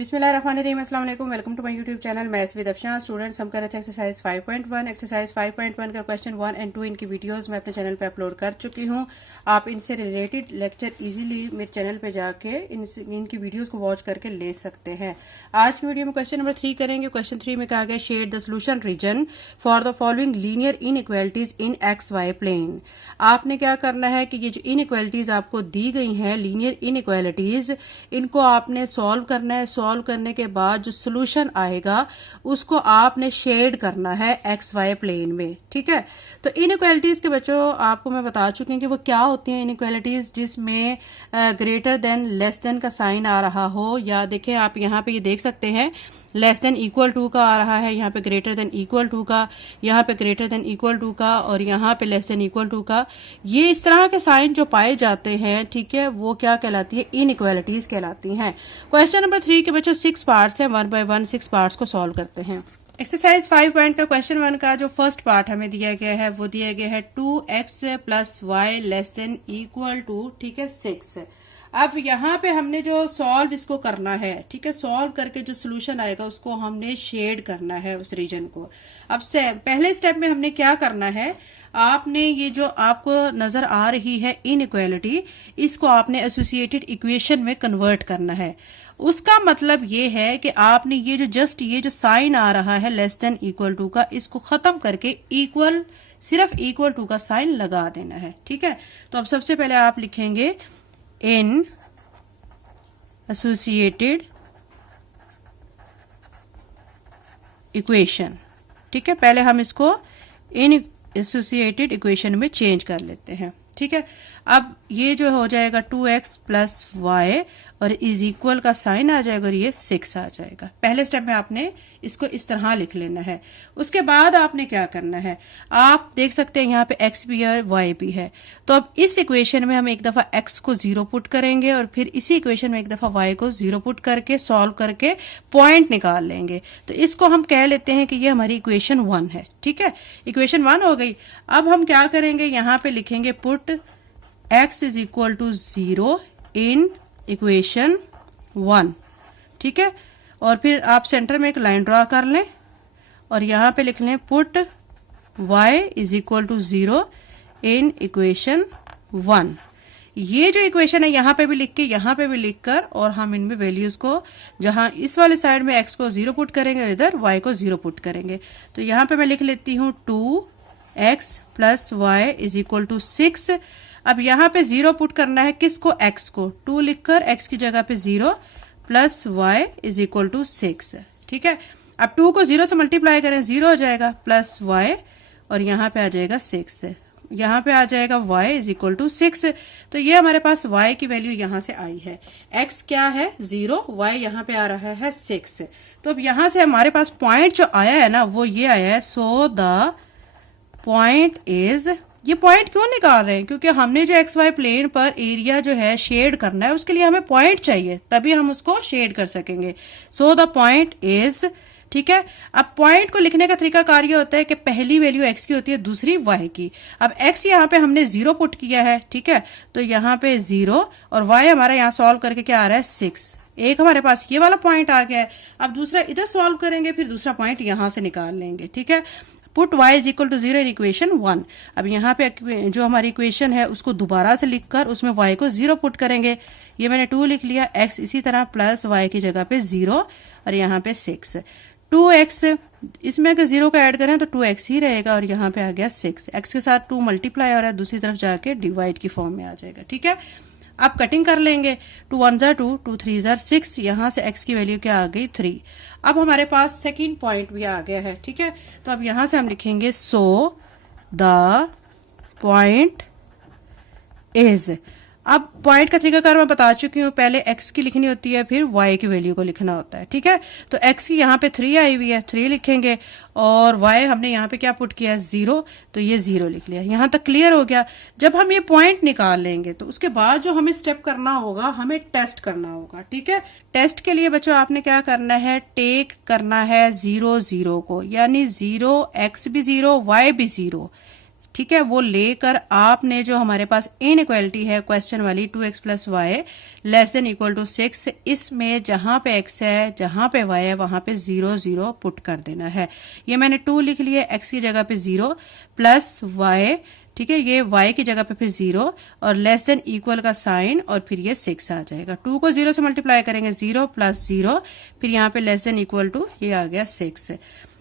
बिस्मिल्लाहिर्रहमानिर्रहीम, अस्सलाम वालेकुम। Welcome to my YouTube channel maths with Afshan. Students, हम कर रहे थे एक्सरसाइज 5.1। एक्सरसाइज 5.1 का क्वेश्चन 1 एंड 2 इनकी वीडियोस मैं अपने चैनल पे अपलोड कर चुकी हूँ। आप इनसे रिलेटेड लेक्चर इजीली मेरे चैनल पे जाके इनकी वीडियोस को वॉच करके ले सकते हैं। आज की वीडियो में क्वेश्चन नंबर 3 करेंगे। क्वेश्चन 3 में कहा गया shade the solution region for the following linear inequalities in x y plane. आपने क्या करना है कि ये जो इनइक्वालिटीज आपको दी गई हैं, लीनियर इनइक्वालिटीज, इनको आपने सॉल्व करना है। सॉल्व करने के बाद जो सोल्यूशन आएगा उसको आपने शेड करना है एक्स वाई प्लेन में। ठीक है, तो इनइक्वालिटीज के बच्चों आपको मैं बता चुकी हूँ कि वो क्या होती हैं। इनइक्वालिटीज जिसमें ग्रेटर देन लेस देन का साइन आ रहा हो, या देखें आप यहाँ पे ये देख सकते हैं लेस देन इक्वल टू का आ रहा है, यहाँ पे ग्रेटर देन इक्वल टू का, यहाँ पे ग्रेटर देन इक्वल टू का, और यहाँ पे लेस देन इक्वल टू का। ये इस तरह के साइन जो पाए जाते हैं, ठीक है, वो क्या कहलाती है? इनइक्वालिटीज कहलाती हैं। क्वेश्चन नंबर 3 के बच्चों 6 पार्ट्स हैं, 1 बाय 1 6 पार्ट्स को सॉल्व करते हैं। एक्सरसाइज 5 पॉइंट का क्वेश्चन 1 का जो फर्स्ट पार्ट हमें दिया गया है वो दिया गया है 2x + y less than equal to, ठीक है, 6। अब यहाँ पे हमने जो सॉल्व इसको करना है, ठीक है, सॉल्व करके जो सोल्यूशन आएगा उसको हमने शेड करना है उस रीजन को। अब से पहले स्टेप में हमने क्या करना है, आपने ये जो आपको नजर आ रही है इनइक्वालिटी, इसको आपने एसोसिएटेड इक्वेशन में कन्वर्ट करना है। उसका मतलब ये है कि आपने ये जो जस्ट ये जो साइन आ रहा है लेस देन इक्वल टू का, इसको खत्म करके इक्वल, सिर्फ इक्वल टू का साइन लगा देना है। ठीक है, तो अब सबसे पहले आप लिखेंगे इन एसोसिएटेड इक्वेशन। ठीक है, पहले हम इसको इन एसोसिएटेड इक्वेशन में चेंज कर लेते हैं। ठीक है, अब ये जो हो जाएगा 2x + y और इज इक्वल का साइन आ जाएगा और ये 6 आ जाएगा। पहले स्टेप में आपने इसको इस तरह लिख लेना है। उसके बाद आपने क्या करना है, आप देख सकते हैं यहाँ पे x भी है y भी है, तो अब इस इक्वेशन में हम एक दफा x को 0 पुट करेंगे और फिर इसी इक्वेशन में एक दफा y को 0 पुट करके सॉल्व करके पॉइंट निकाल लेंगे। तो इसको हम कह लेते हैं कि ये हमारी इक्वेशन 1 है। ठीक है, इक्वेशन 1 हो गई। अब हम क्या करेंगे, यहाँ पे लिखेंगे पुट x = 0 इन इक्वेशन 1। ठीक है, और फिर आप सेंटर में एक लाइन ड्रा कर लें और यहाँ पे लिख लें पुट y = 0 इन इक्वेशन 1। ये जो इक्वेशन है यहाँ पे भी लिख के, यहाँ पे भी लिख कर, और हम इनमें वैल्यूज को, जहाँ इस वाले साइड में x को 0 पुट करेंगे और इधर y को 0 पुट करेंगे। तो यहाँ पे मैं लिख लेती हूँ 2x + y = 6। अब यहाँ पे 0 पुट करना है, किसको? x को। 2 लिखकर x की जगह पे 0 + y = 6। ठीक है, अब 2 को 0 से मल्टीप्लाई करें, 0 हो जाएगा, प्लस y और यहाँ पे आ जाएगा 6, यहाँ पे आ जाएगा y = 6। तो ये हमारे पास y की वैल्यू यहाँ से आई है। x क्या है? 0, y यहाँ पे आ रहा है 6। तो अब यहाँ से हमारे पास पॉइंट जो आया है ना, वो ये आया है, सो द पॉइंट इज। ये पॉइंट क्यों निकाल रहे हैं? क्योंकि हमने जो एक्स वाई प्लेन पर एरिया जो है शेड करना है, उसके लिए हमें पॉइंट चाहिए, तभी हम उसको शेड कर सकेंगे। So the point is. ठीक है, अब पॉइंट को लिखने का तरीका कार्य होता है कि पहली वैल्यू x की होती है, दूसरी y की। अब x यहाँ पे हमने 0 पुट किया है, ठीक है, तो यहाँ पे 0 और y हमारा यहाँ सॉल्व करके क्या आ रहा है? 6। एक हमारे पास ये वाला पॉइंट आ गया है। अब दूसरा इधर सॉल्व करेंगे, फिर दूसरा पॉइंट यहाँ से निकाल लेंगे। ठीक है, पुट y = 0 इन इक्वेशन 1। अब यहाँ पे जो हमारी इक्वेशन है उसको दोबारा से लिखकर उसमें y को 0 पुट करेंगे। ये मैंने 2 लिख लिया, x इसी तरह प्लस y की जगह पे 0 और यहाँ पे 6। 2x, इसमें अगर 0 का ऐड करें तो 2x ही रहेगा और यहाँ पे आ गया 6। x के साथ 2 मल्टीप्लाई हो रहा है, दूसरी तरफ जाके डिवाइड की फॉर्म में आ जाएगा। ठीक है, आप कटिंग कर लेंगे, 2 1 = 2, 2 3 = 6, यहाँ से x की वैल्यू क्या आ गई? 3। अब हमारे पास सेकंड पॉइंट भी आ गया है। ठीक है, तो अब यहाँ से हम लिखेंगे सो द पॉइंट इज। अब पॉइंट का तरीकाकार मैं बता चुकी हूँ, पहले x की लिखनी होती है, फिर y की वैल्यू को लिखना होता है। ठीक है, तो x की यहाँ पे 3 आई हुई है, 3 लिखेंगे, और y हमने यहाँ पे क्या पुट किया है? 0, तो ये 0 लिख लिया। यहाँ तक क्लियर हो गया। जब हम ये पॉइंट निकाल लेंगे तो उसके बाद जो हमें स्टेप करना होगा, हमें टेस्ट करना होगा। ठीक है, टेस्ट के लिए बच्चों आपने क्या करना है, टेक करना है 0 0 को, यानी 0, x भी 0, y भी 0। ठीक है, वो लेकर आपने जो हमारे पास इनइक्वालिटी है क्वेश्चन वाली 2x plus y less than equal to 6, इसमें जहां पे x है जहां पे y है वहां पे 0 0 पुट कर देना है। ये मैंने 2 लिख लिया, x की जगह पे 0 प्लस y, ठीक है, ये y की जगह पे फिर 0 और लेस देन इक्वल का साइन और फिर ये 6 आ जाएगा। 2 को 0 से मल्टीप्लाई करेंगे 0 प्लस 0, फिर यहाँ पे लेस देन इक्वल टू ये आ गया 6।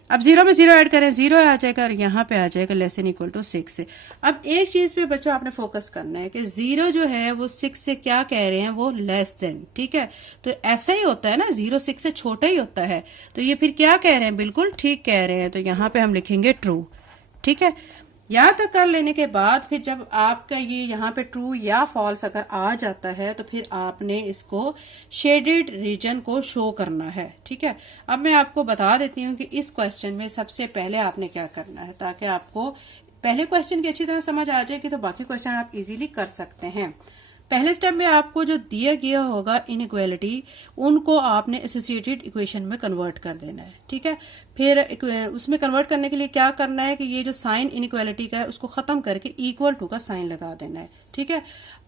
अब 0 में 0 ऐड करें 0 आ जाएगा और यहाँ पे आ जाएगा लेस देन इक्वल टू 6। अब एक चीज पे बच्चों आपने फोकस करना है कि 0 जो है वो 6 से क्या कह रहे हैं, वो लेस देन, ठीक है, तो ऐसा ही होता है ना, 0 6 से छोटा ही होता है, तो ये फिर क्या कह रहे हैं, बिल्कुल ठीक कह रहे हैं, तो यहाँ पे हम लिखेंगे ट्रू। ठीक है, यहाँ तक कर लेने के बाद फिर जब आपका ये यहाँ पे ट्रू या फॉल्स अगर आ जाता है तो फिर आपने इसको शेडेड रीजन को शो करना है। ठीक है, अब मैं आपको बता देती हूँ कि इस क्वेश्चन में सबसे पहले आपने क्या करना है, ताकि आपको पहले क्वेश्चन की अच्छी तरह समझ आ जाए कि तो बाकी क्वेश्चन आप इजीली कर सकते हैं। पहले स्टेप में आपको जो दिया गया होगा इनइक्वालिटी, उनको आपने एसोसिएटेड इक्वेशन में कन्वर्ट कर देना है। ठीक है, फिर उसमें कन्वर्ट करने के लिए क्या करना है कि ये जो साइन इनइक्वालिटी का है उसको खत्म करके इक्वल टू का साइन लगा देना है। ठीक है,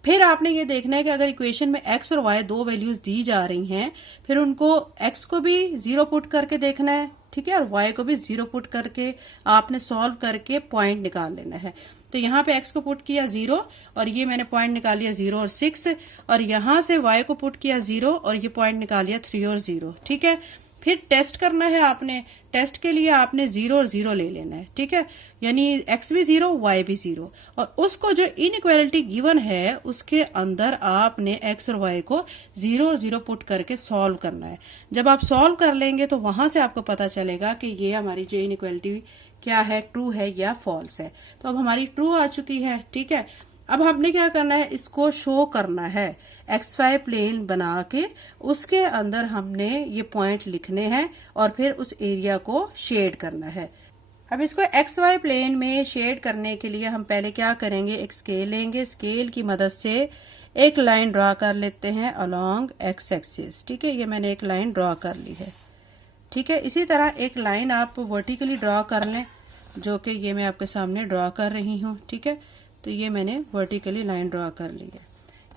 फिर आपने ये देखना है कि अगर इक्वेशन में x और y दो वैल्यूज दी जा रही हैं, फिर उनको x को भी 0 पुट करके देखना है, ठीक है, और y को भी 0 पुट करके आपने सॉल्व करके पॉइंट निकाल लेना है। तो यहाँ पे x को पुट किया 0 और ये मैंने पॉइंट निकाल लिया 0 और 6, और यहाँ से y को पुट किया 0 और ये पॉइंट निकाल लिया 3 और 0। ठीक है, फिर टेस्ट करना है आपने, टेस्ट के लिए आपने 0 और 0 ले लेना है। ठीक है, यानी x भी 0 y भी 0, और उसको जो इनइक्वालिटी गिवन है उसके अंदर आपने x और y को 0 और 0 पुट करके सॉल्व करना है। जब आप सॉल्व कर लेंगे तो वहां से आपको पता चलेगा कि ये हमारी जो इनइक्वालिटी क्या है, ट्रू है या फॉल्स है। तो अब हमारी ट्रू आ चुकी है। ठीक है, अब हमने क्या करना है, इसको शो करना है XY प्लेन बना के, उसके अंदर हमने ये पॉइंट लिखने हैं और फिर उस एरिया को शेड करना है। अब इसको XY प्लेन में शेड करने के लिए हम पहले क्या करेंगे, एक स्केल लेंगे, स्केल की मदद से एक लाइन ड्रॉ कर लेते हैं अलोंग x एक्सिस। ठीक है, ये मैंने एक लाइन ड्रॉ कर ली है। ठीक है, इसी तरह एक लाइन आप वर्टिकली ड्रॉ कर लें, जो कि ये मैं आपके सामने ड्रॉ कर रही हूँ। ठीक है, तो ये मैंने वर्टिकली लाइन ड्रॉ कर ली है।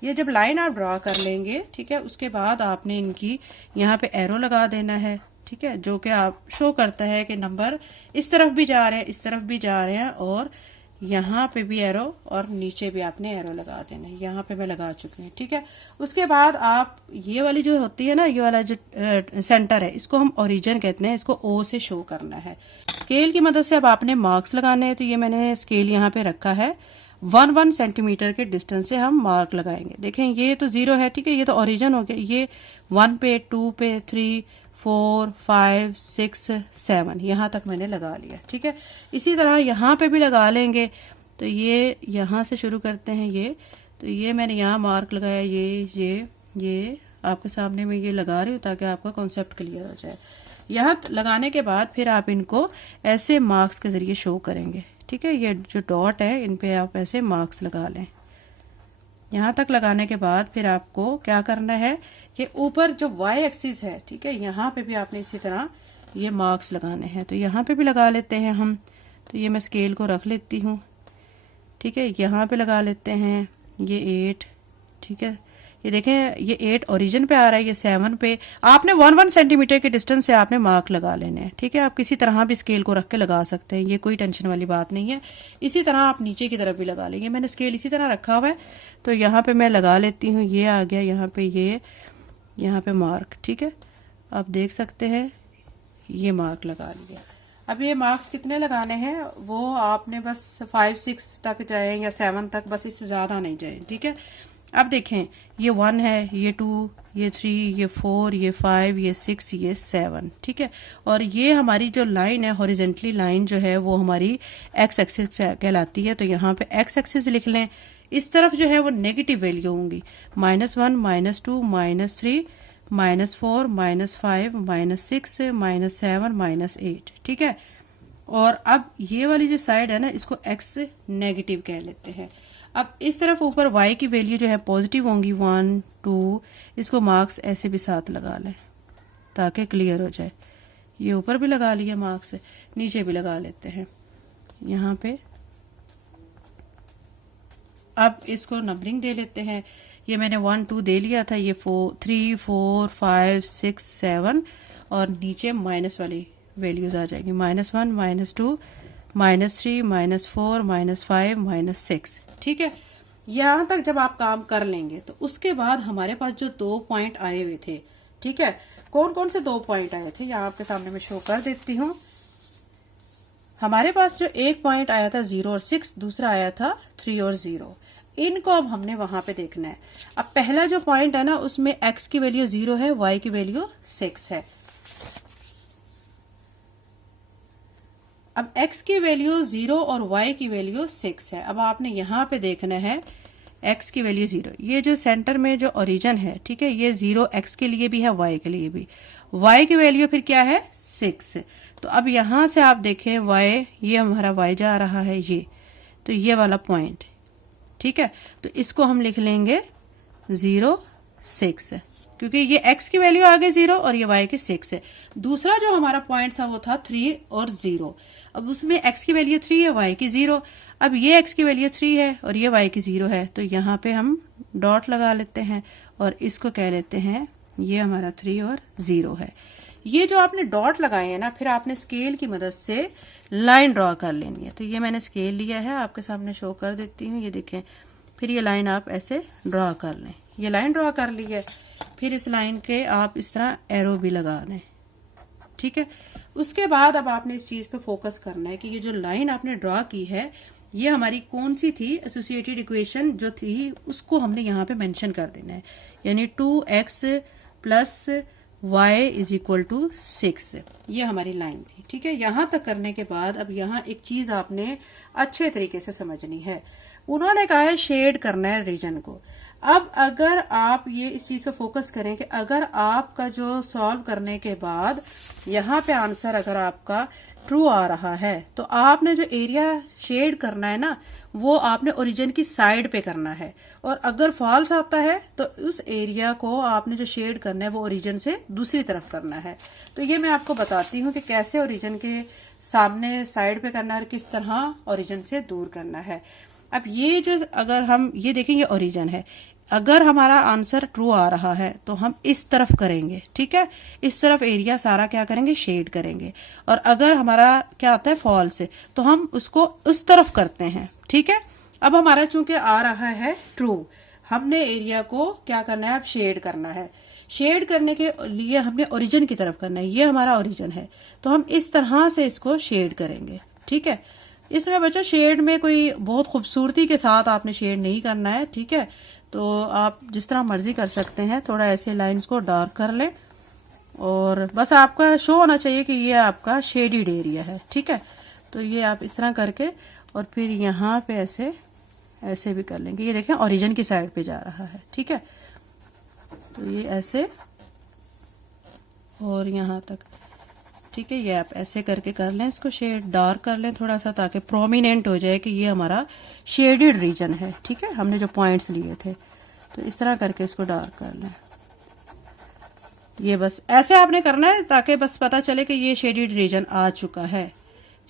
ये जब लाइन आप ड्रॉ कर लेंगे, ठीक है, उसके बाद आपने इनकी यहाँ पे एरो लगा देना है। ठीक है, जो कि आप शो करता है कि नंबर इस तरफ भी जा रहे हैं, इस तरफ भी जा रहे हैं, और यहाँ पे भी एरो और नीचे भी आपने एरो लगा देना है। यहाँ पे मैं लगा चुकी हूँ। ठीक है, उसके बाद आप ये वाली जो होती है ना, ये वाला जो सेंटर है, इसको हम ओरिजिन कहते हैं, इसको O से शो करना है। स्केल की मदद से अब आपने मार्क्स लगाने हैं, तो ये मैंने स्केल यहाँ पे रखा है, 1 सेंटीमीटर के डिस्टेंस से हम मार्क लगाएंगे। देखें ये तो 0 है, ठीक है, ये तो ओरिजिन हो गया, ये 1 पे, 2 पे, 3, 4, 5, 6, 7 यहाँ तक मैंने लगा लिया। ठीक है, इसी तरह यहाँ पे भी लगा लेंगे। तो ये यहाँ से शुरू करते हैं, ये तो ये मैंने यहाँ मार्क लगाया, ये आपके सामने मैं ये लगा रही हूँ ताकि आपका कॉन्सेप्ट क्लियर हो जाए। यहाँ लगाने के बाद फिर आप इनको ऐसे मार्क्स के जरिए शो करेंगे। ठीक है, ये जो डॉट है इन पे आप ऐसे मार्क्स लगा लें। यहाँ तक लगाने के बाद फिर आपको क्या करना है, ये ऊपर जो y एक्सिस है, ठीक है, यहाँ पे भी आपने इसी तरह ये मार्क्स लगाने हैं। तो यहाँ पे भी लगा लेते हैं हम। तो ये मैं स्केल को रख लेती हूँ। ठीक है, यहाँ पे लगा लेते हैं ये 8। ठीक है, ये देखें ये 8 ओरिजिन पे आ रहा है, ये 7 पे। आपने 1 सेंटीमीटर के डिस्टेंस से आपने मार्क लगा लेने हैं। ठीक है, आप किसी तरह भी स्केल को रख के लगा सकते हैं, ये कोई टेंशन वाली बात नहीं है। इसी तरह आप नीचे की तरफ भी लगा लेंगे। मैंने स्केल इसी तरह रखा हुआ है, तो यहाँ पे मैं लगा लेती हूँ। ये आ गया यहाँ पे, ये यहाँ पे मार्क। ठीक है, आप देख सकते हैं ये मार्क लगा लिया। अब ये मार्क्स कितने लगाने हैं, वो आपने बस 5 6 तक जाएं या 7 तक, बस इससे ज़्यादा नहीं जाएं। ठीक है, अब देखें ये 1 है, ये 2, ये 3, ये 4, ये 5, ये 6, ये 7। ठीक है, और ये हमारी जो लाइन है, हॉरिजेंटली लाइन जो है, वो हमारी x एक्सिस कहलाती है। तो यहाँ पे x एक्सिस लिख लें। इस तरफ जो है वो नेगेटिव वैल्यू होंगी, -1, -2, -3, -4, -5, -6, -7, -8। ठीक है, और अब ये वाली जो साइड है ना, इसको x नेगेटिव कह लेते हैं। अब इस तरफ ऊपर y की वैल्यू जो है पॉजिटिव होंगी, 1, 2, इसको मार्क्स ऐसे भी साथ लगा लें ताकि क्लियर हो जाए। ये ऊपर भी लगा लिया मार्क्स, नीचे भी लगा लेते हैं। यहाँ पे अब इसको नंबरिंग दे लेते हैं। ये मैंने 1 2 दे लिया था, ये 3 4 5 6 7 और नीचे माइनस वाली वैल्यूज आ जाएगी, -1 -2 -3 -4 -5 -6। ठीक है, यहाँ तक जब आप काम कर लेंगे तो उसके बाद हमारे पास जो 2 पॉइंट आए हुए थे, ठीक है, कौन कौन से 2 पॉइंट आए थे यहाँ आपके सामने मैं शो कर देती हूँ। हमारे पास जो एक पॉइंट आया था 0 और 6, दूसरा आया था 3 और 0। इनको अब हमने वहां पे देखना है। अब पहला जो पॉइंट है ना, उसमें x की वैल्यू 0 है, y की वैल्यू 6 है। अब x की वैल्यू 0 और y की वैल्यू 6 है। अब आपने यहाँ पे देखना है x की वैल्यू 0, ये जो सेंटर में जो ओरिजिन है, ठीक है, ये 0 x के लिए भी है, y के लिए भी। y की वैल्यू फिर क्या है 6। तो अब यहां से आप देखें y, ये हमारा y जा रहा है ये, तो ये वाला पॉइंट, ठीक है, तो इसको हम लिख लेंगे 0 6, क्योंकि ये x की वैल्यू आ गई 0 और ये y की 6 है। दूसरा जो हमारा पॉइंट था वो था 3 और 0। अब उसमें x की वैल्यू 3 है, y की 0। अब ये x की वैल्यू 3 है और ये y की 0 है, तो यहाँ पे हम डॉट लगा लेते हैं और इसको कह लेते हैं ये हमारा 3 और 0 है। ये जो आपने डॉट लगाए हैं ना, फिर आपने स्केल की मदद से लाइन ड्रॉ कर लेनी है। तो ये मैंने स्केल लिया है, आपके सामने शो कर देती हूँ, ये देखें। फिर ये लाइन आप ऐसे ड्रॉ कर लें। ये लाइन ड्रॉ कर ली है, फिर इस लाइन के आप इस तरह एरो भी लगा दें, ठीक है। उसके बाद अब आपने इस चीज पे फोकस करना है कि ये जो लाइन आपने ड्रॉ की है, ये हमारी कौन सी थी, एसोसिएटेड इक्वेशन जो थी उसको हमने यहाँ पे मेंशन कर देना है, यानी 2x plus y is equal to 6, ये हमारी लाइन थी, ठीक है। यहां तक करने के बाद अब यहाँ एक चीज आपने अच्छे तरीके से समझनी है। उन्होंने कहा है शेड करना है रीजन को। अब अगर आप ये इस चीज पे फोकस करें कि अगर आपका जो सॉल्व करने के बाद यहाँ पे आंसर अगर आपका ट्रू आ रहा है, तो आपने जो एरिया शेड करना है ना, वो आपने ओरिजिन की साइड पे करना है। और अगर फॉल्स आता है तो उस एरिया को आपने जो शेड करना है वो ओरिजिन से दूसरी तरफ करना है। तो ये मैं आपको बताती हूँ कि कैसे ओरिजिन के सामने साइड पे करना है और किस तरह ओरिजिन से दूर करना है। अब ये जो अगर हम ये देखेंगे ओरिजिन है, अगर हमारा आंसर ट्रू आ रहा है तो हम इस तरफ करेंगे, ठीक है, इस तरफ एरिया सारा क्या करेंगे, शेड करेंगे। और अगर हमारा क्या आता है फॉल्स, तो हम उसको उस तरफ करते हैं, ठीक है। अब हमारा चूंकि आ रहा है ट्रू, हमने एरिया को क्या करना है, अब शेड करना है। शेड करने के लिए हमने ओरिजिन की तरफ करना है, ये हमारा ओरिजिन है, तो हम इस तरह से इसको शेड करेंगे, ठीक है। इसमें बच्चों शेड में कोई बहुत खूबसूरती के साथ आपने शेड नहीं करना है, ठीक है। तो आप जिस तरह मर्जी कर सकते हैं, थोड़ा ऐसे लाइंस को डार्क कर लें और बस आपका शो होना चाहिए कि ये आपका शेडिड एरिया है, ठीक है। तो ये आप इस तरह करके और फिर यहाँ पे ऐसे ऐसे भी कर लेंगे। ये देखें ओरिजिन की साइड पे जा रहा है, ठीक है। तो ये ऐसे और यहाँ तक, ठीक है। ये आप ऐसे करके कर लें, इसको शेड डार्क कर लें थोड़ा सा, ताकि प्रोमिनेंट हो जाए कि ये हमारा शेडेड रीजन है, ठीक है। हमने जो पॉइंट्स लिए थे, तो इस तरह करके इसको डार्क कर लें। ये बस ऐसे आपने करना है ताकि बस पता चले कि ये शेडेड रीजन आ चुका है।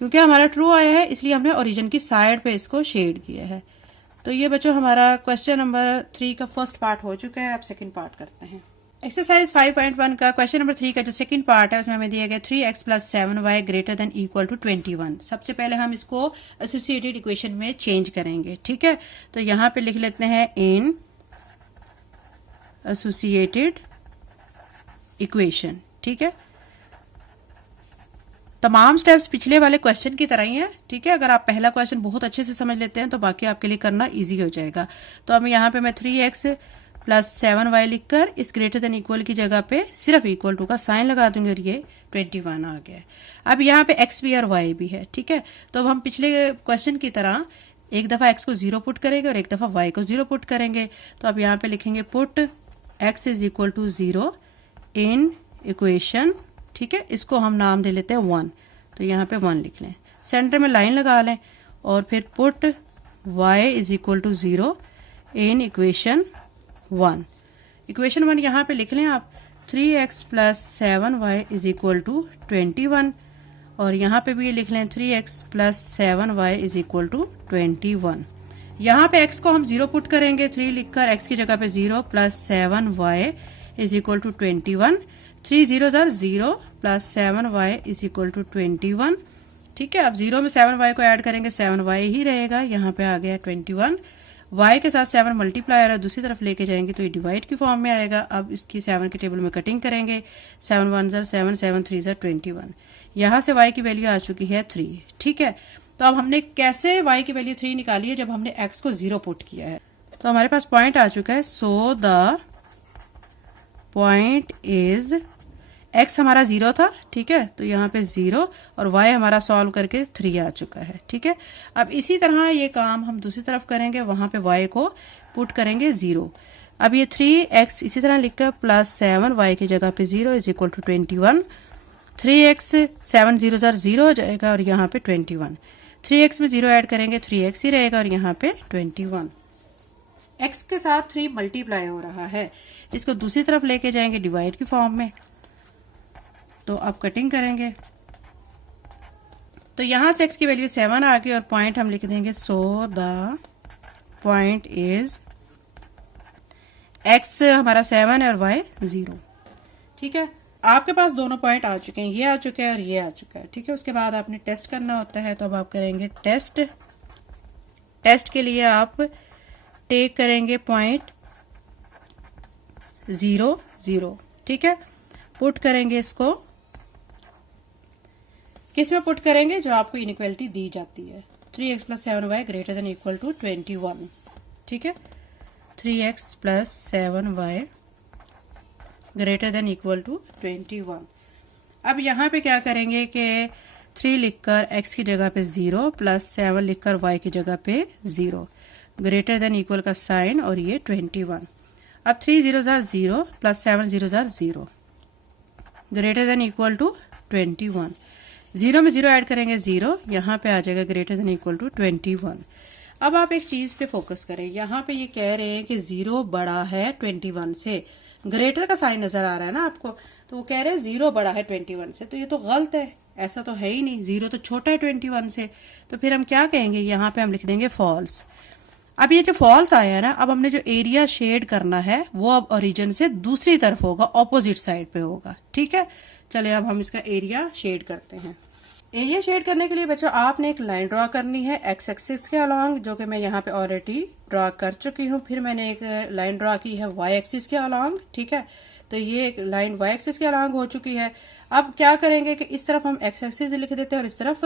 क्योंकि हमारा ट्रू आया है इसलिए हमने ओरिजिन की साइड पे इसको शेड किया है। तो ये बच्चों हमारा क्वेश्चन नंबर 3 का फर्स्ट पार्ट हो चुका है। अब सेकेंड पार्ट करते हैं। एक्सरसाइज 5.1 का क्वेश्चन नंबर 3 का जो सेकंड पार्ट है, उसमें हमें दिया गया 3x plus 7y greater than equal to 21। सबसे पहले हम इसको एसोसिएटेड इक्वेशन में चेंज करेंगे, ठीक है। तो यहाँ पे लिख लेते हैं इन एसोसिएटेड इक्वेशन, ठीक है। तमाम स्टेप्स पिछले वाले क्वेश्चन की तरह ही है, ठीक है। अगर आप पहला क्वेश्चन बहुत अच्छे से समझ लेते हैं तो बाकी आपके लिए करना ईजी हो जाएगा। तो अब यहाँ पे मैं 3x प्लस 7y लिखकर इस ग्रेटर देन इक्वल की जगह पे सिर्फ इक्वल टू का साइन लगा दूंगी और ये 21 आ गया। अब यहाँ पे x भी और y भी है, ठीक है। तो अब हम पिछले क्वेश्चन की तरह एक दफा x को 0 पुट करेंगे और एक दफा y को 0 पुट करेंगे। तो अब यहाँ पे लिखेंगे put x is equal to 0 in equation, ठीक है। इसको हम नाम दे लेते हैं 1, तो यहाँ पे 1 लिख लें, सेंटर में लाइन लगा लें और फिर put y is equal to 0 in equation 1। Equation 1 यहाँ पे लिख लें आप 3x plus 7y is equal to 21 और यहाँ पे भी लिख लें 3x plus 7y is equal to 21। यहाँ पे x को हम 0 पुट करेंगे, 3 लिखकर x की जगह पे 0 plus 7y is equal to 21। 3 0 0 plus 7y is equal to 21। ठीक है, अब 0 में 7y को ऐड करेंगे, 7y ही रहेगा, यहाँ पे आ गया 21। y के साथ 7 मल्टीप्लायर है, दूसरी तरफ लेके जाएंगे तो ये डिवाइड की फॉर्म में आएगा। अब इसकी 7 के टेबल में कटिंग करेंगे, 7 1 7 7 3 21। यहाँ से y की वैल्यू आ चुकी है 3। ठीक है, तो अब हमने कैसे y की वैल्यू 3 निकाली है, जब हमने x को 0 पुट किया है। तो हमारे पास पॉइंट आ चुका है, so the point is, x हमारा 0 था, ठीक है, तो यहाँ पे 0 और y हमारा सॉल्व करके 3 आ चुका है। ठीक है, अब इसी तरह ये काम हम दूसरी तरफ करेंगे, वहां पे y को पुट करेंगे 0। अब ये 3x इसी तरह लिखकर प्लस 7 y की जगह पे 0 इज इक्वल टू 21। 3x 7 0 0 हो जाएगा और यहाँ पे 21। 3x में 0 ऐड करेंगे, 3x ही रहेगा और यहाँ पे 21। x के साथ 3 मल्टीप्लाई हो रहा है, इसको दूसरी तरफ लेके जाएंगे डिवाइड की फॉर्म में। तो अब कटिंग करेंगे, तो यहां से x की वैल्यू 7 आ गई और पॉइंट हम लिख देंगे, so the point is, x हमारा 7 है और y 0। ठीक है, आपके पास दोनों पॉइंट आ चुके हैं, ये आ चुका है और ये आ चुका है। ठीक है, उसके बाद आपने टेस्ट करना होता है, तो अब आप करेंगे टेस्ट। टेस्ट के लिए आप टेक करेंगे पॉइंट 0 0। ठीक है, पुट करेंगे इसको, किस में पुट करेंगे, जो आपको इनइक्वालिटी दी जाती है, 3x plus 7y greater than equal to 21। ठीक है, 3x plus 7y greater than equal to 21। अब यहाँ पे क्या करेंगे कि 3 लिखकर x की जगह पे 0 प्लस 7 लिखकर y की जगह पे 0, ग्रेटर देन इक्वल का साइन और ये 21। अब 3 0 0 प्लस 7 0 0, ग्रेटर देन इक्वल टू 21। 0 में 0 ऐड करेंगे 0, यहाँ पे आ जाएगा ग्रेटर देन इक्वल टू 21। अब आप एक चीज पे फोकस करें, यहाँ पे ये कह रहे हैं कि 0 बड़ा है 21 से, ग्रेटर का साइन नजर आ रहा है ना आपको, तो वो कह रहे हैं 0 बड़ा है 21 से, तो ये तो गलत है, ऐसा तो है ही नहीं, 0 तो छोटा है 21 से। तो फिर हम क्या कहेंगे, यहाँ पे हम लिख देंगे फॉल्स। अब ये जो फॉल्स आया है ना, अब हमने जो एरिया शेड करना है वो अब ओरिजिन से दूसरी तरफ होगा, ऑपोजिट साइड पे होगा। ठीक है, चलिए अब हम इसका एरिया शेड करते हैं। एरिया शेड करने के लिए बच्चों आपने एक लाइन ड्रॉ करनी है एक्स एक्सिस के अलोंग, जो कि मैं यहाँ पे ऑलरेडी ड्रॉ कर चुकी हूँ। फिर मैंने एक लाइन ड्रॉ की है वाई एक्सिस के अलोंग। ठीक है, तो ये एक लाइन वाई एक्सिस के अलोंग हो चुकी है। अब क्या करेंगे कि इस तरफ हम एक्स एक्सिस लिख देते हैं और इस तरफ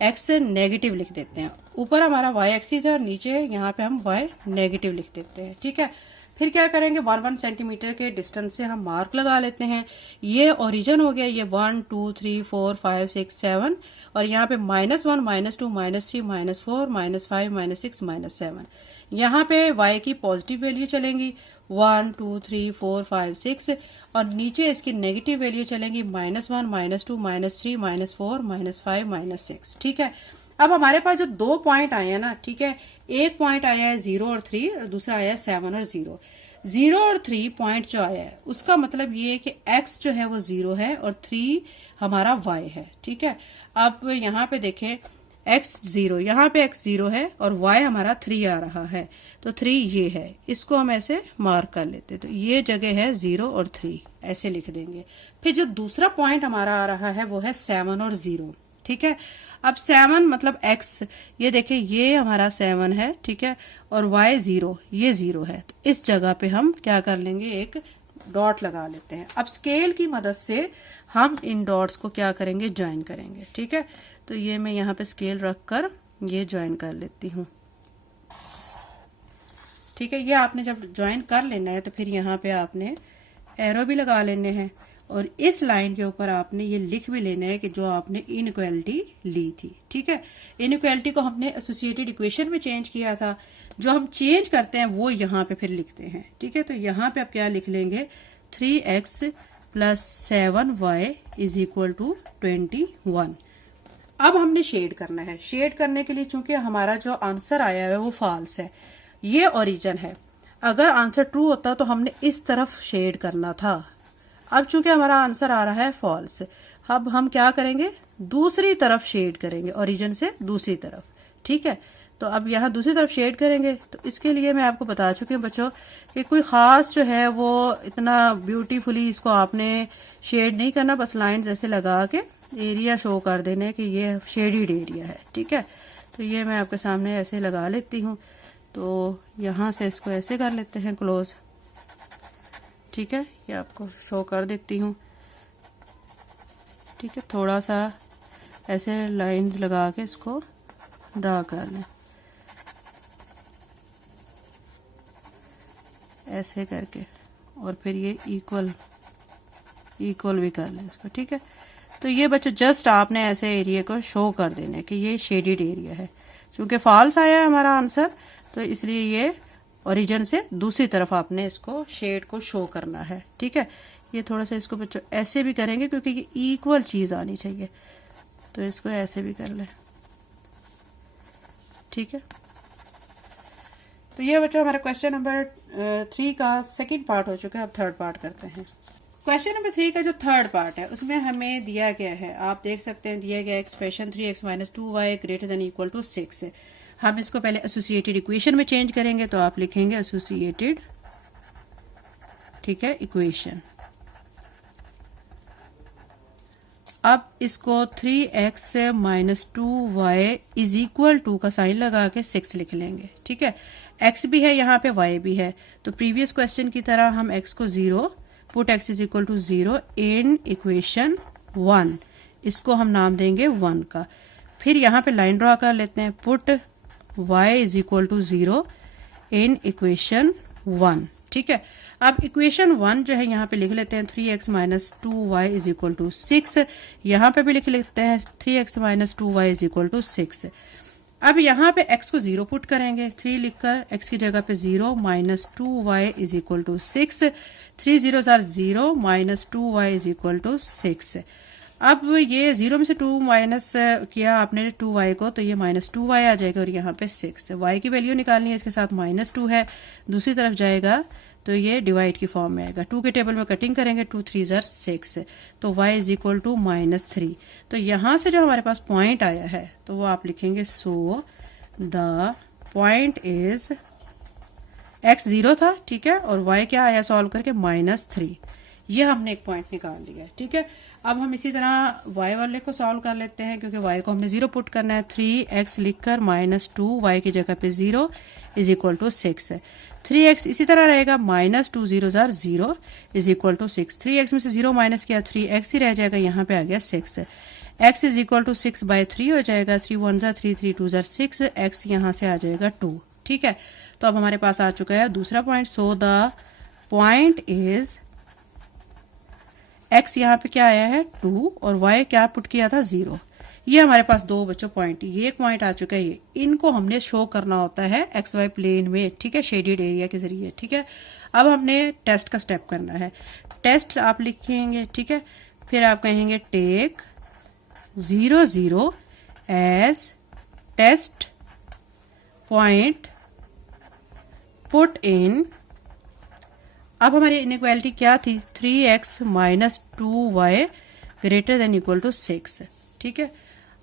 एक्स नेगेटिव लिख देते हैं। ऊपर हमारा वाई एक्सिस है और नीचे यहाँ पे हम वाई नेगेटिव लिख देते हैं। ठीक है, फिर क्या करेंगे, 1 सेंटीमीटर के डिस्टेंस से हम मार्क लगा लेते हैं। ये ओरिजिन हो गया, ये 1 2 3 4 5 6 7 और यहाँ पे -1 -2 -3 -4 -5 -6 -7। यहाँ पे y की पॉजिटिव वैल्यू चलेंगी 1 2 3 4 5 6 और नीचे इसकी नेगेटिव वैल्यू चलेंगी -1 -2 -3 -4 -5 -6। ठीक है, अब हमारे पास जो 2 पॉइंट आए हैं ना, ठीक है, एक पॉइंट आया है 0 और 3 और दूसरा आया है 7 और 0। 0 और 3 पॉइंट जो आया है उसका मतलब ये है कि x जो है वो 0 है और 3 हमारा y है। ठीक है, अब यहाँ पे देखें x 0, यहाँ पे x 0 है और y हमारा 3 आ रहा है, तो 3 ये है, इसको हम ऐसे मार्क कर लेते, तो ये जगह है 0 और 3 ऐसे लिख देंगे। फिर जो दूसरा पॉइंट हमारा आ रहा है वो है 7 और 0। ठीक है, अब 7 मतलब x, ये देखें ये हमारा 7 है, ठीक है, और y 0, ये 0 है, तो इस जगह पे हम क्या कर लेंगे, एक डॉट लगा लेते हैं। अब स्केल की मदद से हम इन डॉट्स को क्या करेंगे, ज्वाइन करेंगे। ठीक है, तो ये मैं यहाँ पे स्केल रखकर ये ज्वाइन कर लेती हूँ। ठीक है, ये आपने जब ज्वाइन कर लेना है तो फिर यहाँ पे आपने एरो भी लगा लेने हैं और इस लाइन के ऊपर आपने ये लिख भी लेना है कि जो आपने इनइक्वालिटी ली थी। ठीक है, इनइक्वालिटी को हमने एसोसिएटेड इक्वेशन में चेंज किया था, जो हम चेंज करते हैं वो यहाँ पे फिर लिखते हैं। ठीक है, तो यहाँ पे आप क्या लिख लेंगे, 3x plus 7y is equal to 21। अब हमने शेड करना है। शेड करने के लिए चूंकि हमारा जो आंसर आया है वो फॉल्स है, ये ओरिजिन है, अगर आंसर ट्रू होता तो हमने इस तरफ शेड करना था। अब चूंकि हमारा आंसर आ रहा है फॉल्स, अब हम क्या करेंगे, दूसरी तरफ शेड करेंगे, ओरिजिन से दूसरी तरफ। ठीक है, तो अब यहाँ दूसरी तरफ शेड करेंगे। तो इसके लिए मैं आपको बता चुकी हूँ बच्चों कि कोई ख़ास जो है वो इतना ब्यूटीफुली इसको आपने शेड नहीं करना, बस लाइंस ऐसे लगा के एरिया शो कर देने कि ये शेडिड एरिया है। ठीक है, तो ये मैं आपके सामने ऐसे लगा लेती हूँ। तो यहाँ से इसको ऐसे कर लेते हैं क्लोज। ठीक है, ये आपको शो कर देती हूँ। ठीक है, थोड़ा सा ऐसे लाइंस लगा के इसको ड्रा कर लें, ऐसे करके, और फिर ये इक्वल भी कर लें इसको। ठीक है, तो ये बच्चों जस्ट आपने ऐसे एरिया को शो कर देना कि ये शेडिड एरिया है। क्योंकि फॉल्स आया है हमारा आंसर, तो इसलिए ये ओरिजिन से दूसरी तरफ आपने इसको शेड को शो करना है। ठीक है, ये थोड़ा सा इसको बच्चों ऐसे भी करेंगे क्योंकि ये इक्वल चीज़ आनी चाहिए, तो इसको ऐसे भी कर लें। ठीक है, तो ये बच्चों हमारा क्वेश्चन नंबर 3 का सेकंड पार्ट हो चुका है। अब थर्ड पार्ट करते हैं। क्वेश्चन नंबर 3 का जो थर्ड पार्ट है उसमें हमें दिया गया है, आप देख सकते हैं दिया गया expression 3x - 2y greater than equal to 6 है। हम इसको पहले एसोसिएटेड इक्वेशन में चेंज करेंगे, तो आप लिखेंगे एसोसिएटेड, ठीक है, इक्वेशन। अब इसको 3x - 2y is equal to का साइन लगा के 6 लिख लेंगे। ठीक है, x भी है यहाँ पे, y भी है, तो प्रीवियस क्वेश्चन की तरह हम x को 0, put x is equal to 0 in equation 1, इसको हम नाम देंगे 1 का। फिर यहाँ पे लाइन ड्रॉ कर लेते हैं, put y is equal to 0 in equation 1। ठीक है, अब इक्वेशन 1 जो है यहाँ पे लिख लेते हैं 3x - 2y is equal to 6, यहाँ पे भी लिख लेते हैं 3x - 2y is equal to 6। अब यहाँ पे x को 0 पुट करेंगे, 3 लिखकर x की जगह पे 0 - 2y is equal to 6, 3 0s are 0 - 2y is equal to 6। अब ये 0 में से 2 माइनस किया आपने 2y को, तो ये -2y आ जाएगा, और यहाँ पे 6 y की वैल्यू निकालनी है, इसके साथ -2 है, दूसरी तरफ जाएगा तो ये डिवाइड की फॉर्म में आएगा। 2 के टेबल में कटिंग करेंगे, 2 3s are 6, तो y इज इक्वल टू -3। तो यहाँ से जो हमारे पास पॉइंट आया है तो वो आप लिखेंगे, so the point is x 0 था, ठीक है, और y क्या आया सॉल्व करके -3, ये हमने एक पॉइंट निकाल लिया। ठीक है, अब हम इसी तरह y वाले को सॉल्व कर लेते हैं, क्योंकि y को हमने 0 पुट करना है, 3x लिखकर -2 y की जगह पे 0 इज इक्वल टू 6 है। 3x इसी तरह रहेगा, -2 0s are 0 is equal to 6, 3x में से 0 माइनस किया 3x ही रह जाएगा, यहाँ पे आ गया 6, x इज इक्वल टू 6/3 हो जाएगा, 3 1s are 3, 3 2s are 6, x यहाँ से आ जाएगा 2। ठीक है, तो अब हमारे पास आ चुका है दूसरा point, so the point is x यहाँ पे क्या आया है 2, और y क्या पुट किया था 0। ये हमारे पास दो बच्चों पॉइंट, ये एक पॉइंट आ चुका है, ये इनको हमने शो करना होता है XY प्लेन में। ठीक है, शेडेड एरिया के जरिए। ठीक है, अब हमने टेस्ट का स्टेप करना है, टेस्ट आप लिखेंगे। ठीक है, फिर आप कहेंगे take 0 0 as test point, put in, अब हमारी इनइक्वालिटी क्या थी, 3x - 2y greater than equal to 6। ठीक है,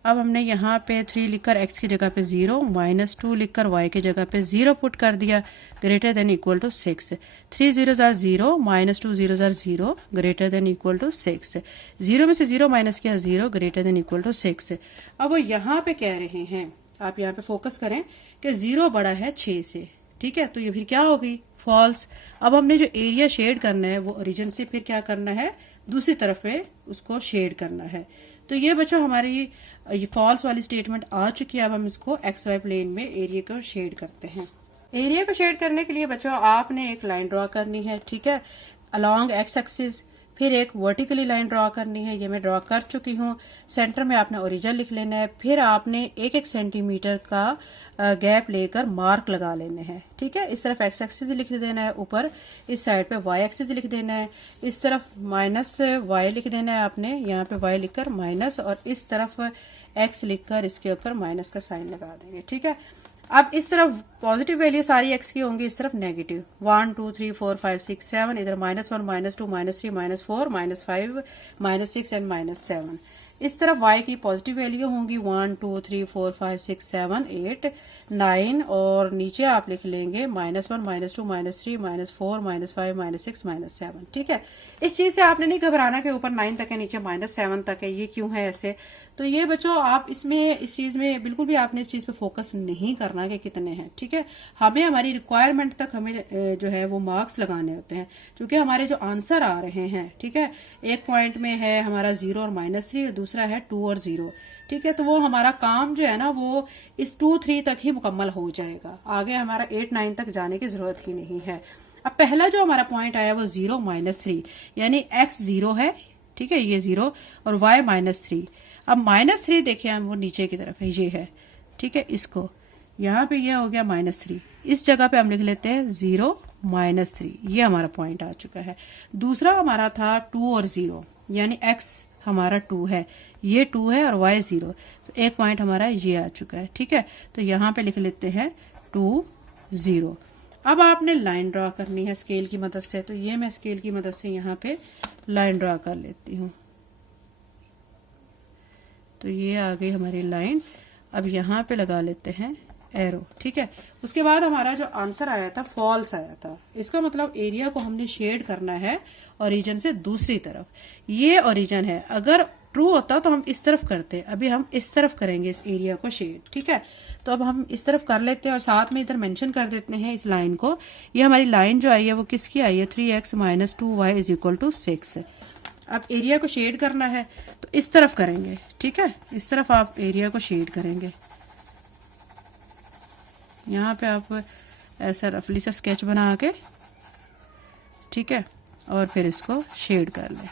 अब हमने यहाँ पे 3 लिखकर x की जगह पे 0, -2 लिखकर y की जगह पे 0 पुट कर दिया, greater than equal to 6, 3 0s are 0 -2 0s are 0 greater than equal to 6, 0 में से 0 माइनस किया 0 ग्रेटर देन इक्वल टू 6। अब वो यहाँ पे कह रहे हैं, आप यहाँ पे फोकस करें कि 0 बड़ा है 6 से। ठीक है, तो ये फिर क्या होगी, फॉल्स। अब हमने जो एरिया शेड करना है वो ओरिजिन से फिर क्या करना है, दूसरी तरफ पे उसको शेड करना है। तो ये बच्चों हमारी ये फॉल्स वाली स्टेटमेंट आ चुकी है। अब हम इसको XY प्लेन में एरिया को शेड करते हैं। एरिया को शेड करने के लिए बच्चों आपने एक लाइन ड्रॉ करनी है। ठीक है, अलोंग x एक्सिस, फिर एक वर्टिकली लाइन ड्रॉ करनी है, ये मैं ड्रॉ कर चुकी हूँ। सेंटर में आपने ओरिजिन लिख लेना है, फिर आपने 1-1 सेंटीमीटर का गैप लेकर मार्क लगा लेने हैं। ठीक है, इस तरफ x एक्सिस लिख देना है, ऊपर इस साइड पे y एक्सिस लिख देना है, इस तरफ -y लिख देना है आपने, यहाँ पे y लिखकर माइनस, और इस तरफ x लिखकर इसके ऊपर माइनस का साइन लगा देंगे। ठीक है, अब इस तरफ पॉजिटिव वैल्यू सारी x की होंगी, इस तरफ नेगेटिव, 1 2 3 4 5 6 7, इधर -1 -2 -3 -4 -4 -5 -6 एंड -7। इस तरफ y की पॉजिटिव वैल्यू होंगी 1 2 3 4 5 6 7 8 9 और नीचे आप लिख लेंगे -1 -2 -3 -4 -5 -6 -7। ठीक है, इस चीज से आपने नहीं घबराना कि ऊपर 9 तक है नीचे -7 तक है, ये क्यों है ऐसे। तो ये बच्चों आप इसमें इस चीज में बिल्कुल भी आपने इस चीज पे फोकस नहीं करना कि कितने हैं। ठीक है, हमें हमारी रिक्वायरमेंट तक हमें जो है वो मार्क्स लगाने होते हैं, क्योंकि हमारे जो आंसर आ रहे हैं, ठीक है, एक पॉइंट में है हमारा 0 और -3 और दूसरा है 2 और 0। ठीक है, तो वो हमारा काम जो है ना वो इस 2 3 तक ही मुकम्मल हो जाएगा, आगे हमारा 8 9 तक जाने की जरूरत ही नहीं है। अब पहला जो हमारा पॉइंट आया वो 0 -3 यानी x 0 है। ठीक है, ये 0 और y -3। अब -3 देखिए हम वो नीचे की तरफ है, ये है। ठीक है, इसको यहाँ पे ये हो गया -3, इस जगह पे हम लिख लेते हैं 0 -3, ये हमारा पॉइंट आ चुका है। दूसरा हमारा था 2 और 0 यानी x हमारा 2 है, ये 2 है और y 0, तो एक पॉइंट हमारा ये आ चुका है। ठीक है, तो यहाँ पे लिख लेते हैं 2 0। अब आपने लाइन ड्रा करनी है स्केल की मदद से, तो ये मैं स्केल की मदद से यहाँ पे लाइन ड्रा कर लेती हूँ। तो ये आ गई हमारी लाइन। अब यहाँ पे लगा लेते हैं एरो। ठीक है, उसके बाद हमारा जो आंसर आया था फॉल्स आया था, इसका मतलब एरिया को हमने शेड करना है ओरिजिन से दूसरी तरफ। ये ओरिजिन है, अगर ट्रू होता तो हम इस तरफ करते, अभी हम इस तरफ करेंगे इस एरिया को शेड। ठीक है, तो अब हम इस तरफ कर लेते हैं और साथ में इधर मेंशन कर देते हैं इस लाइन को। ये हमारी लाइन जो आई है वो किसकी आई है, 3x - 2y = 6। अब एरिया को शेड करना है तो इस तरफ करेंगे। ठीक है, इस तरफ आप एरिया को शेड करेंगे। यहाँ पे आप ऐसा रफली सा स्केच बना के, ठीक है, और फिर इसको शेड कर लें।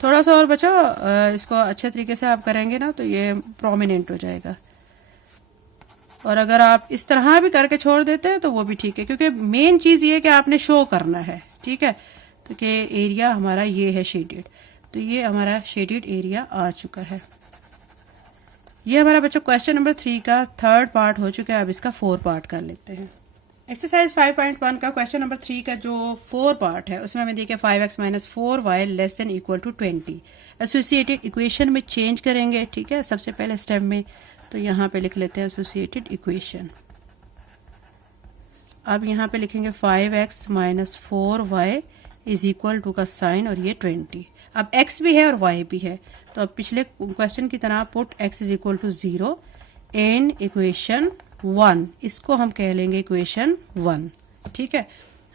थोड़ा सा और बच्चों इसको अच्छे तरीके से आप करेंगे ना तो ये प्रोमिनेंट हो जाएगा, और अगर आप इस तरह भी करके छोड़ देते हैं तो वो भी ठीक है, क्योंकि मेन चीज़ ये है कि आपने शो करना है। ठीक है, तो कि एरिया हमारा ये है शेडेड, तो ये हमारा शेडेड एरिया आ चुका है। ये हमारा बच्चों क्वेश्चन नंबर 3 का 3rd पार्ट हो चुका है। अब इसका 4 पार्ट कर लेते हैं। एक्सरसाइज 5.1 का क्वेश्चन नंबर 3 का जो 4 पार्ट है उसमें हमें देखिए 5x - 4y <= 20 एसोसिएटेड इक्वेशन में चेंज करेंगे। ठीक है, सबसे पहले स्टेप में तो यहाँ पे लिख लेते हैं एसोसिएटेड इक्वेशन। अब यहाँ पे लिखेंगे 5x - 4y = का साइन और ये 20। अब x भी है और y भी है, तो अब पिछले क्वेश्चन की तरह पुट x = 0 इन इक्वेशन 1, इसको हम कह लेंगे इक्वेशन 1। ठीक है,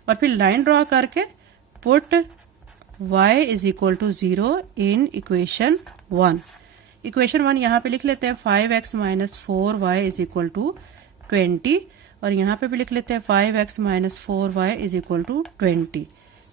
और फिर लाइन ड्रॉ करके put y = 0 in equation 1। Equation 1 यहाँ पे लिख लेते हैं 5x - 4y = 20 और यहाँ पे भी लिख लेते हैं 5x - 4y = 20।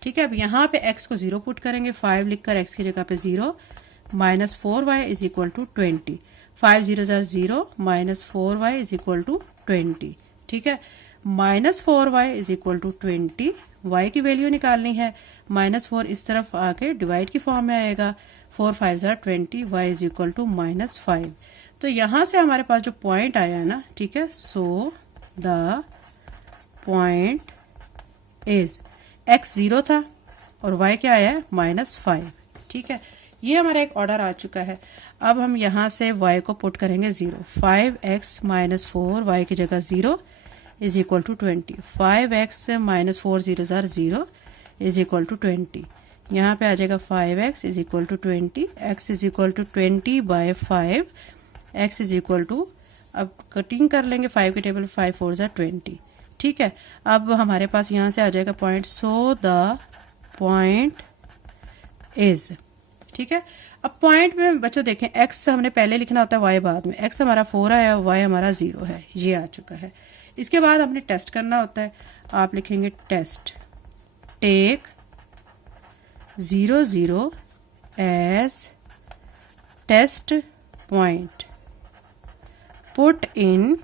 ठीक है, अब यहाँ पे x को 0 पुट करेंगे, 5 लिखकर x की जगह पे 0 - 4y = 20। 5 0 0 -4y = 20। ठीक है, -4y = 20, y की वैल्यू निकालनी है। -4 इस तरफ आके डिवाइड की फॉर्म में आएगा, 4 5 20, y = -5। तो यहाँ से हमारे पास जो पॉइंट आया है ना, ठीक है, so the point is x 0 था और y क्या आया है -5। ठीक है, ये हमारा एक ऑर्डर आ चुका है। अब हम यहाँ से y को पुट करेंगे 0, 5x - 4y की जगह 0 = 20, 5x - 4 0 0 = 20। यहाँ पे आ जाएगा 5x = 20, x = 20/5, x = अब कटिंग कर लेंगे 5 के टेबल, 5 4 20। ठीक है, अब हमारे पास यहाँ से आ जाएगा point, so the point is. ठीक है, अब पॉइंट में बच्चों देखें x हमने पहले लिखना होता है, y बाद में। x हमारा 4 आया, y हमारा 0 है, ये आ चुका है। इसके बाद हमने टेस्ट करना होता है, आप लिखेंगे test, take 0 0 as test point, put in.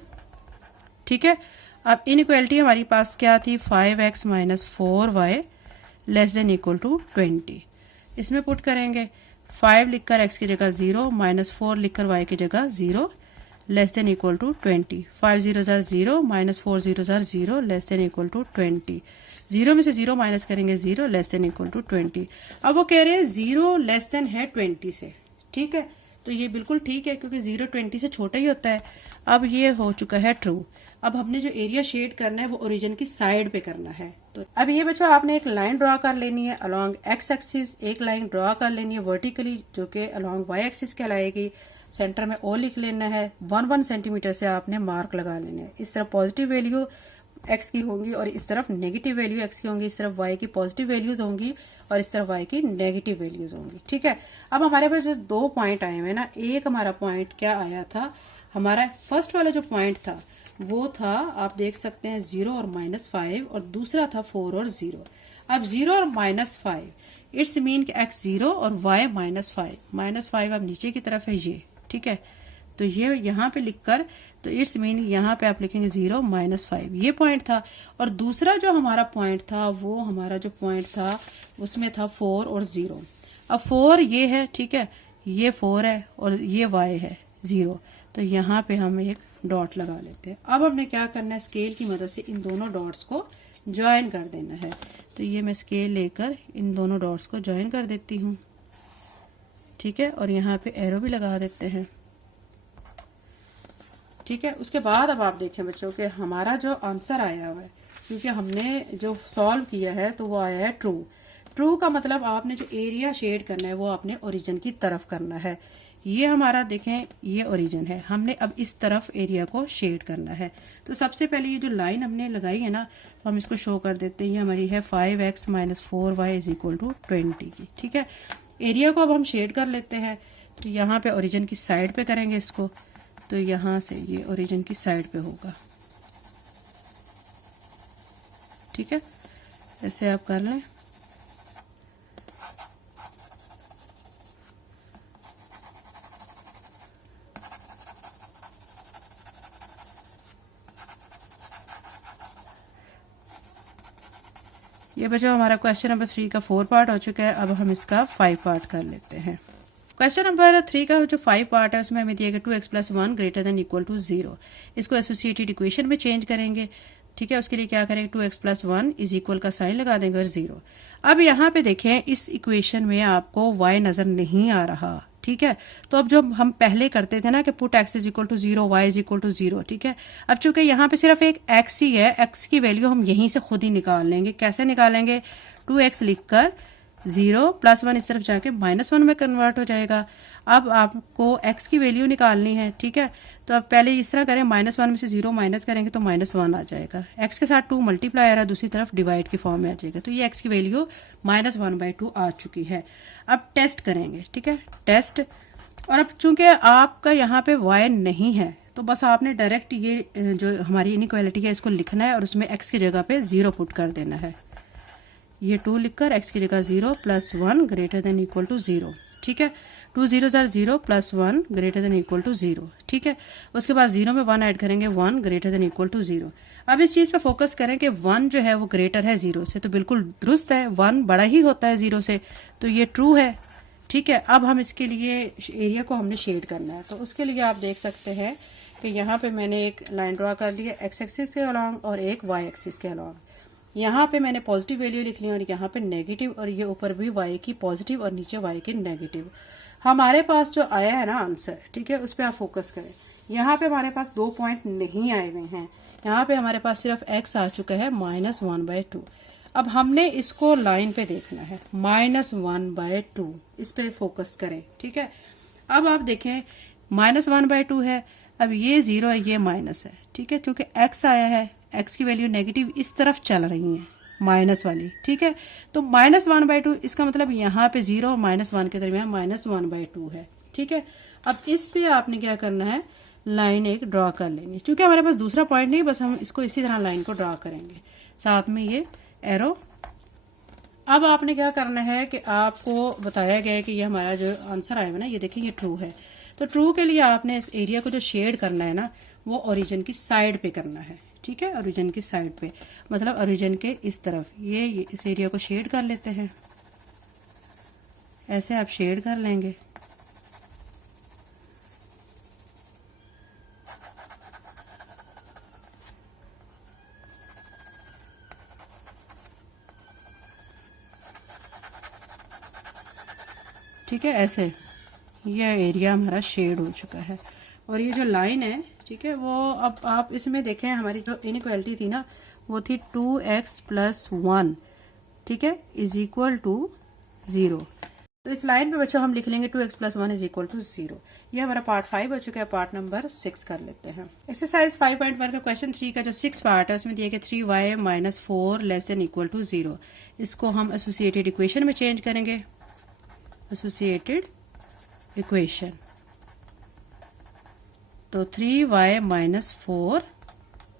ठीक है, अब इनइक्वालिटी हमारी पास क्या थी, 5x - 4y <= 20। इसमें पुट करेंगे 5 लिखकर x की जगह 0, -4 लिखकर y की जगह 0 <= 20, 5 0 0 -4 0 0 <= 20। 0 में से 0 माइनस करेंगे 0 लेस देन इक्वल टू 20। अब वो कह रहे हैं 0 लेस देन है 20 से, ठीक है, तो ये बिल्कुल ठीक है क्योंकि 0 20 से छोटा ही होता है। अब ये हो चुका है ट्रू। अब हमने जो एरिया शेड करना है वो ओरिजिन की साइड पे करना है। तो अब ये बच्चों आपने एक लाइन ड्रॉ कर लेनी है अलोंग एक्स एक्सिस, एक लाइन ड्रॉ कर लेनी है वर्टिकली जो कि अलोंग वाई एक्सिस कहलाएगी। सेंटर में ओ लिख लेना है, 1 सेंटीमीटर से आपने मार्क लगा लेना है। इस तरफ पॉजिटिव वैल्यू एक्स की होंगी और इस तरफ नेगेटिव वैल्यू एक्स की होंगी, इस तरफ वाई की पॉजिटिव वैल्यूज होंगी और इस तरफ वाई की नेगेटिव वैल्यूज होंगी, ठीक है। अब हमारे पास जो 2 पॉइंट आए हुए ना, एक हमारा पॉइंट क्या आया था, हमारा फर्स्ट वाला जो पॉइंट था वो था, आप देख सकते हैं 0 और -5 और दूसरा था 4 और 0। अब 0 और -5 इट्स मीन कि x 0 और y -5 अब नीचे की तरफ है ये, ठीक है, तो ये यहाँ पे लिखकर, तो इट्स मीन यहाँ पे आप लिखेंगे 0 -5, ये पॉइंट था। और दूसरा जो हमारा पॉइंट था वो हमारा जो पॉइंट था उसमें था 4 और 0। अब 4 ये है, ठीक है, ये 4 है और ये y है 0, तो यहाँ पे हम एक डॉट लगा लेते हैं। अब हमने क्या करना है, स्केल की मदद से इन दोनों डॉट्स को ज्वाइन कर देना है। तो ये मैं स्केल लेकर इन दोनों डॉट्स को ज्वाइन कर देती हूँ, ठीक है, और यहाँ पे एरो भी लगा देते हैं, ठीक है। उसके बाद अब आप देखें बच्चों के हमारा जो आंसर आया हुआ है, क्योंकि हमने जो सॉल्व किया है तो वो आया है ट्रू। ट्रू का मतलब आपने जो एरिया शेड करना है वो आपने ओरिजिन की तरफ करना है। ये हमारा देखें ये ओरिजिन है, हमने अब इस तरफ एरिया को शेड करना है। तो सबसे पहले ये जो लाइन हमने लगाई है ना, तो हम इसको शो कर देते हैं। ये हमारी है 5x - 4y = 20 की, ठीक है। एरिया को अब हम शेड कर लेते हैं। तो यहाँ पे ओरिजिन की साइड पे करेंगे इसको, तो यहाँ से ये ओरिजिन की साइड पे होगा, ठीक है, ऐसे आप कर लें। ये बच्चों हमारा क्वेश्चन नंबर 3 का 4 पार्ट हो चुका है। अब हम इसका 5 पार्ट कर लेते हैं। क्वेश्चन नंबर 3 का जो 5 पार्ट है उसमें हमें दिया गया 2x + 1 > 0। इसको एसोसिएटेड इक्वेशन में चेंज करेंगे, ठीक है। उसके लिए क्या करेंगे, 2x + 1 = का साइन लगा देंगे और 0। अब यहाँ पे देखें इस इक्वेशन में आपको y नजर नहीं आ रहा, ठीक है। तो अब जो हम पहले करते थे ना कि पुट x = 0 y = 0, ठीक है। अब चूंकि यहाँ पे सिर्फ एक x ही है, x की वैल्यू हम यहीं से खुद ही निकाल लेंगे। कैसे निकालेंगे, 2x लिखकर 0 + 1 इस तरफ जाके -1 में कन्वर्ट हो जाएगा। अब आपको x की वैल्यू निकालनी है, ठीक है। तो अब पहले इस तरह करें, -1 में से 0 माइनस करेंगे तो -1 आ जाएगा। x के साथ 2 मल्टीप्लायर है, दूसरी तरफ डिवाइड की फॉर्म में आ जाएगा। तो ये x की वैल्यू -1/2 आ चुकी है। अब टेस्ट करेंगे, ठीक है, टेस्ट। और अब चूंकि आपका यहाँ पे y नहीं है तो बस आपने डायरेक्ट ये जो हमारी इनइक्वालिटी है इसको लिखना है और उसमें x की जगह पे 0 पुट कर देना है। ये 2 लिखकर x की जगह 0 + 1 > 0, ठीक है। 2 0s are 0 + 1 > 0, ठीक है। उसके बाद 0 में 1 ऐड करेंगे, 1 > 0। अब इस चीज़ पे फोकस करें कि 1 जो है वो ग्रेटर है 0 से, तो बिल्कुल दुरुस्त है, 1 बड़ा ही होता है 0 से, तो ये ट्रू है, ठीक है। अब हम इसके लिए एरिया को हमने शेड करना है। तो उसके लिए आप देख सकते हैं कि यहाँ पे मैंने एक लाइन ड्रॉ कर ली है x एक्सिस के अलॉन्ग और एक y एक्सिस के अलॉन्ग। यहाँ पे मैंने पॉजिटिव वैल्यू लिख ली और यहाँ पे नेगेटिव, और ये ऊपर भी y की पॉजिटिव और नीचे y की नेगेटिव। हमारे पास जो आया है ना आंसर, ठीक है, उस पर आप फोकस करें। यहाँ पे हमारे पास 2 पॉइंट नहीं आए हुए हैं, यहाँ पे हमारे पास सिर्फ x आ चुका है -1/2। अब हमने इसको लाइन पे देखना है, -1/2, इस पे फोकस करें, ठीक है। अब आप देखें -1/2 है, अब ये 0 है, ये माइनस है, ठीक है। चूंकि x आया है, x की वैल्यू नेगेटिव इस तरफ चल रही है, माइनस वाली, ठीक है। तो -1/2 इसका मतलब यहाँ पे 0 और -1 के दरमियान -1/2 है, ठीक है। अब इस पे आपने क्या करना है, लाइन एक ड्रॉ कर लेनी। चूंकि हमारे पास दूसरा पॉइंट नहीं, बस हम इसको इसी तरह लाइन को ड्रॉ करेंगे, साथ में ये एरो। अब आपने क्या करना है कि आपको बताया गया है कि ये हमारा जो आंसर आया है ना, ये देखिए ये ट्रू है। तो ट्रू के लिए आपने इस एरिया को जो शेड करना है ना, वो ओरिजिन की साइड पे करना है, ठीक है। ओरिजिन की साइड पे मतलब ओरिजिन के इस तरफ ये इस एरिया को शेड कर लेते हैं, ऐसे आप शेड कर लेंगे। ठीक है, ऐसे ये एरिया हमारा शेड हो चुका है। और ये जो लाइन है, ठीक है, वो अब आप इसमें देखें, हमारी जो इनइक्वालिटी थी ना वो थी 2x प्लस 1, ठीक है, इज इक्वल टू 0। तो इस लाइन पे बच्चों हम लिख लेंगे 2x plus 1 is equal to 0। ये हमारा पार्ट 5 हो चुका है। पार्ट नंबर 6 कर लेते हैं। एक्सरसाइज 5.1 का क्वेश्चन 3 का जो 6 पार्ट है उसमें दिया गया 3y minus 4 less than equal to 0। इसको हम एसोसिएटेड इक्वेशन में चेंज करेंगे। एसोसिएटेड इक्वेशन, तो 3y माइनस 4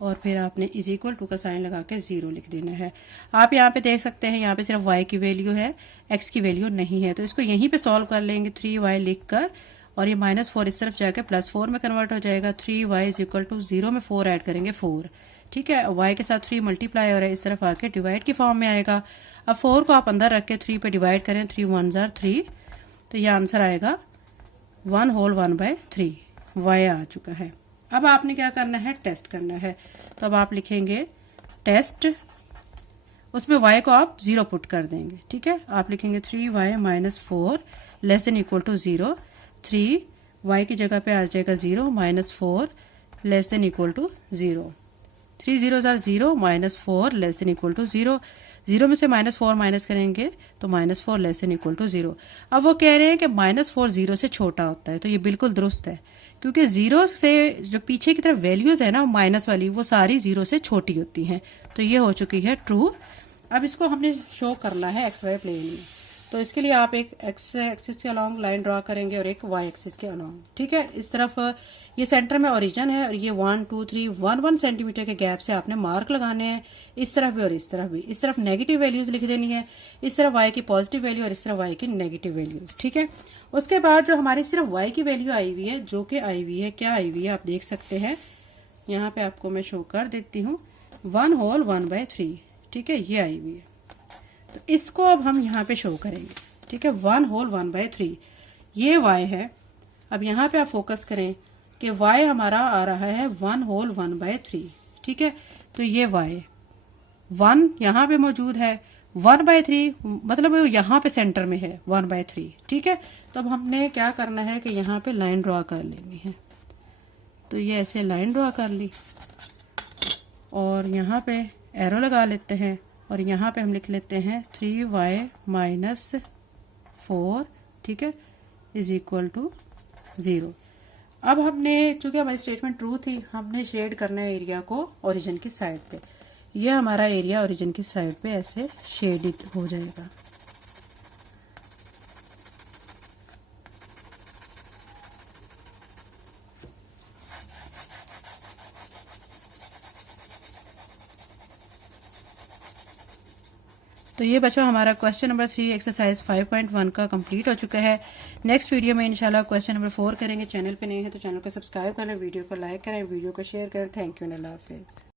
और फिर आपने इज इक्वल टू का साइन लगा के 0 लिख देना है। आप यहाँ पे देख सकते हैं, यहाँ पे सिर्फ y की वैल्यू है, x की वैल्यू नहीं है, तो इसको यहीं पे सॉल्व कर लेंगे 3y लिख कर, और ये माइनस 4 इस तरफ जाकर प्लस 4 में कन्वर्ट हो जाएगा। 3y इज इक्वल टू 0 में 4 ऐड करेंगे 4, ठीक है, y के साथ 3 मल्टीप्लाई हो रहा है, इस तरफ आके डिवाइड की फॉर्म में आएगा। अब 4 को आप अंदर रख के 3 पे डिवाइड करें, 3 1 जार 3, तो ये आंसर आएगा 1 होल 1/3 y आ चुका है। अब आपने क्या करना है, टेस्ट करना है। तो अब आप लिखेंगे टेस्ट, उसमें y को आप 0 पुट कर देंगे, ठीक है। आप लिखेंगे 3y minus 4 less than equal to 0। 3y की जगह पे आ जाएगा 0 minus 4 less than equal to 0। 3 0 जार 0 minus 4 less than equal to 0। 0 में से माइनस 4 माइनस करेंगे तो minus 4 less than equal to 0। अब वो कह रहे हैं कि माइनस 4 0 से छोटा होता है, तो ये बिल्कुल दुरुस्त है, क्योंकि 0 से जो पीछे की तरफ वैल्यूज है ना माइनस वाली, वो सारी 0 से छोटी होती हैं। तो ये हो चुकी है ट्रू। अब इसको हमने शो करना है एक्स वाई प्लेन में, तो इसके लिए आप एक एक्स एक्सिस के अलोंग लाइन ड्रा करेंगे और एक वाई एक्सिस के अलोंग, ठीक है। इस तरफ ये सेंटर में ओरिजिन है और ये 1 2 3 1 सेंटीमीटर के गैप से आपने मार्क लगाने हैं, इस तरफ भी और इस तरफ भी। इस तरफ नेगेटिव वैल्यूज लिख देनी है, इस तरफ वाई की पॉजिटिव वैल्यू और इस तरफ वाई की नेगेटिव वैल्यूज, ठीक है। उसके बाद जो हमारी सिर्फ वाई की वैल्यू आई हुई है, जो कि आई हुई है, क्या आई हुई है आप देख सकते हैं, यहाँ पे आपको मैं शो कर देती हूँ, 1 होल 1/3, ठीक है, ये आई हुई है। तो इसको अब हम यहाँ पे शो करेंगे, ठीक है, 1 होल 1/3 ये y है। अब यहाँ पे आप फोकस करें कि y हमारा आ रहा है 1 होल 1/3, ठीक है। तो ये y 1 यहाँ पे मौजूद है, 1/3 मतलब यहाँ पे सेंटर में है 1/3, ठीक है। तब हमने क्या करना है कि यहाँ पे लाइन ड्रॉ कर लेनी है। तो ये ऐसे लाइन ड्रॉ कर ली और यहाँ पे एरो लगा लेते हैं और यहाँ पे हम लिख लेते हैं 3y माइनस 4, ठीक है, इज इक्वल टू 0। अब हमने, चूंकि हमारी स्टेटमेंट ट्रू थी, हमने शेड करना है एरिया को ओरिजिन की साइड पे। ये हमारा एरिया ओरिजिन की साइड पे ऐसे शेडिड हो जाएगा। तो ये बच्चों हमारा क्वेश्चन नंबर 3 एक्सरसाइज 5.1 का कंप्लीट हो चुका है। नेक्स्ट वीडियो में इंशाल्लाह क्वेश्चन नंबर 4 करेंगे। चैनल पे नए हैं तो चैनल को सब्सक्राइब करें, वीडियो को लाइक करें, वीडियो को शेयर करें। थैंक यू एंड अल्लाह हाफिज़।